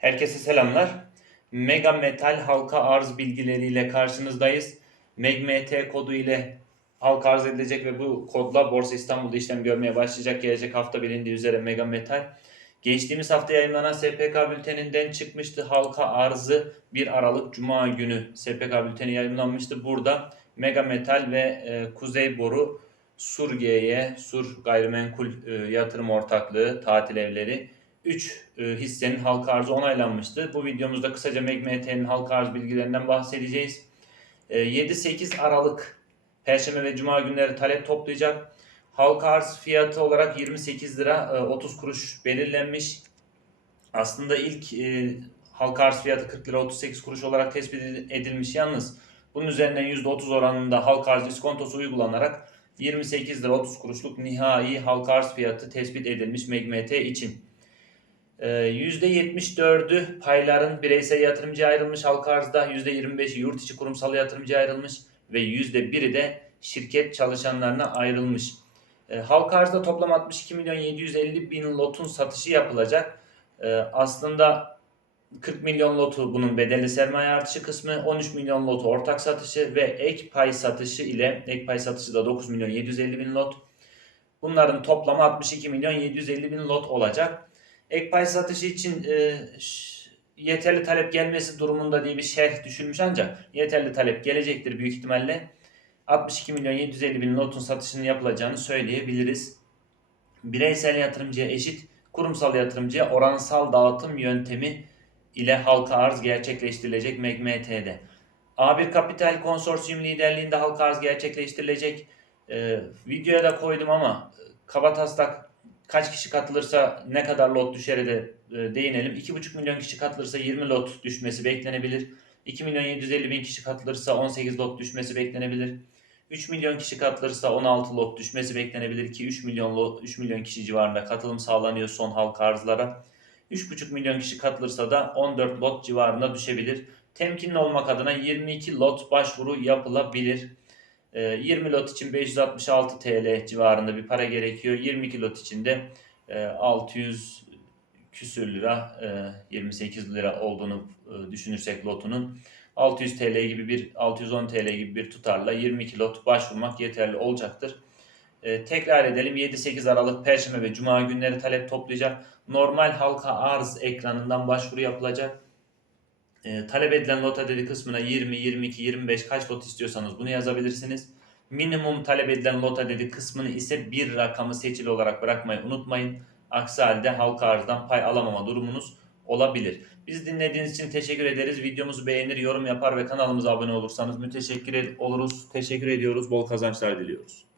Herkese selamlar. Mega Metal halka arz bilgileriyle karşınızdayız. MEGMT kodu ile halka arz edilecek ve bu kodla Borsa İstanbul'da işlem görmeye başlayacak. Gelecek hafta bilindiği üzere Mega Metal. Geçtiğimiz hafta yayınlanan SPK bülteninden çıkmıştı. Halka arzı 1 Aralık Cuma günü SPK bülteni yayınlanmıştı. Burada Mega Metal ve e, Kuzey Boru Surge'ye, Sur Gayrimenkul e, Yatırım Ortaklığı, tatil evleri 3 hissenin halka arzı onaylanmıştı. Bu videomuzda kısaca MEGMT'nin halka arz bilgilerinden bahsedeceğiz. E, 7-8 Aralık Perşembe ve Cuma günleri talep toplayacak. Halka arz fiyatı olarak 28 lira e, 30 kuruş belirlenmiş. Aslında ilk e, halka arz fiyatı 40 lira 38 kuruş olarak tespit edilmiş. Yalnız bunun üzerinden %30 oranında halka arz iskontosu uygulanarak 28 lira 30 kuruşluk nihai halka arz fiyatı tespit edilmiş MEGMT için. Ee, %74'ü payların bireysel yatırımcıya ayrılmış halka arzda, %25'i yurt içi kurumsal yatırımcıya ayrılmış ve %1'i de şirket çalışanlarına ayrılmış. Ee, halka arzda toplam 62 milyon 750 bin lotun satışı yapılacak. Ee, aslında 40 milyon lotu bunun bedelli sermaye artışı kısmı, 13 milyon lotu ortak satışı ve ek pay satışı ile ek pay satışı da 9 milyon 750 bin lot. Bunların toplamı 62 milyon 750 bin lot olacak. Ek pay satışı için e, yeterli talep gelmesi durumunda diye bir şerh düşünmüş ancak yeterli talep gelecektir büyük ihtimalle. 62 milyon 750 bin lotun satışının yapılacağını söyleyebiliriz. Bireysel yatırımcıya eşit, kurumsal yatırımcıya oransal dağıtım yöntemi ile halka arz gerçekleştirilecek MEGMT'de. A1 Kapital Konsorsiyum liderliğinde halka arz gerçekleştirilecek. Ee, videoya da koydum ama e, kabataslak kaç kişi katılırsa ne kadar lot düşer de e, değinelim. 2,5 milyon kişi katılırsa 20 lot düşmesi beklenebilir. 2 milyon 750 bin kişi katılırsa 18 lot düşmesi beklenebilir. 3 milyon kişi katılırsa 16 lot düşmesi beklenebilir ki 3 milyon lot, 3 milyon kişi civarında katılım sağlanıyor son halka arzlara. 3,5 milyon kişi katılırsa da 14 lot civarında düşebilir. Temkinli olmak adına 22 lot başvuru yapılabilir. Ee, 20 lot için 566 TL civarında bir para gerekiyor. 22 lot için de e, 600 küsür lira, e, 28 lira olduğunu e, düşünürsek lotunun 600 TL gibi bir 610 TL gibi bir tutarla 22 lot başvurmak yeterli olacaktır. E, tekrar edelim 7-8 Aralık Perşembe ve Cuma günleri talep toplayacak. Normal halka arz ekranından başvuru yapılacak. E, talep edilen lot adedi kısmına 20, 22, 25 kaç lot istiyorsanız bunu yazabilirsiniz. Minimum talep edilen lot adedi kısmını ise bir rakamı seçili olarak bırakmayı unutmayın. Aksi halde halka arzdan pay alamama durumunuz olabilir. Biz dinlediğiniz için teşekkür ederiz. Videomuzu beğenir, yorum yapar ve kanalımıza abone olursanız müteşekkir oluruz. Teşekkür ediyoruz. Bol kazançlar diliyoruz.